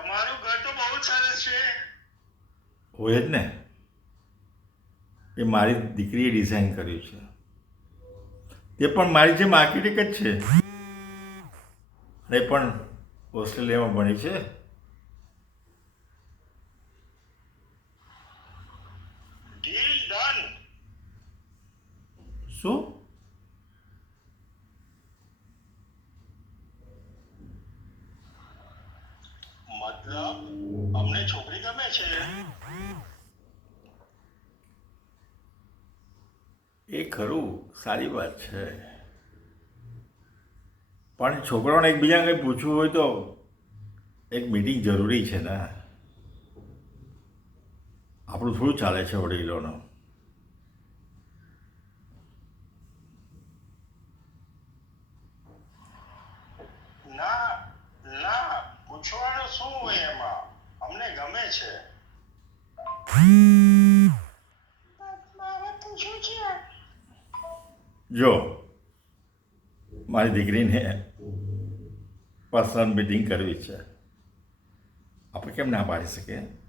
તમારું ઘર તો બહુ જ સરસ છે. હોય જ ને. એ મારી દીકરીએ ડિઝાઇન કર્યું છે. તે પણ મારી જેમ આર્કિટેક્ટ જ છે. એ પણ ઓસ્ટ્રેલિયામાં ભણી છે. Deal done. શું? મતલબ અમને છોકરી ગમે છે. એ ખરું, સારી વાત છે. પણ છોકરાઓને એકબીજા કંઈ પૂછવું હોય તો એક મીટિંગ જરૂરી છે ને. આપણું થોડું ચાલે છે વડીલોનું. ના ના, પૂછવાનું શું હોય એમાં? અમને ગમે છે. મારે પૂછવું છે. જો મારી દીકરીને પર્સનલ મીટિંગ કરવી છે. આપણે કેમ ના પાડી શકીએ?